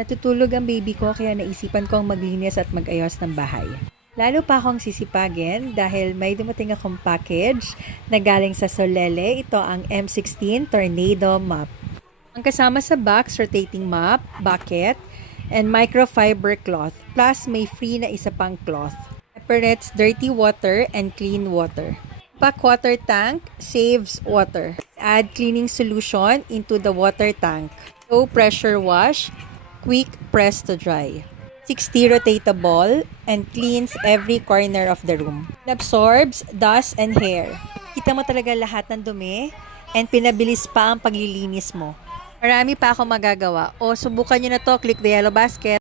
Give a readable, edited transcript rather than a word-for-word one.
Natutulog ang baby ko kaya naisipan kong maglinis at mag-ayos ng bahay. Lalo pa akong sisipagin dahil may dumating akong package na galing sa Solele. Ito ang M16 Tornado Mop. Ang kasama sa box, rotating mop, bucket, and microfiber cloth. Plus may free na isa pang cloth. Separates dirty water and clean water. Pack water tank saves water. Add cleaning solution into the water tank. Low pressure wash, quick press to dry. 60 rotatable and cleans every corner of the room. It absorbs dust and hair. Kita mo talaga lahat ng dumi and pinabilis pa ang paglilinis mo. Marami pa ako magagawa. O subukan nyo na to, click the yellow basket.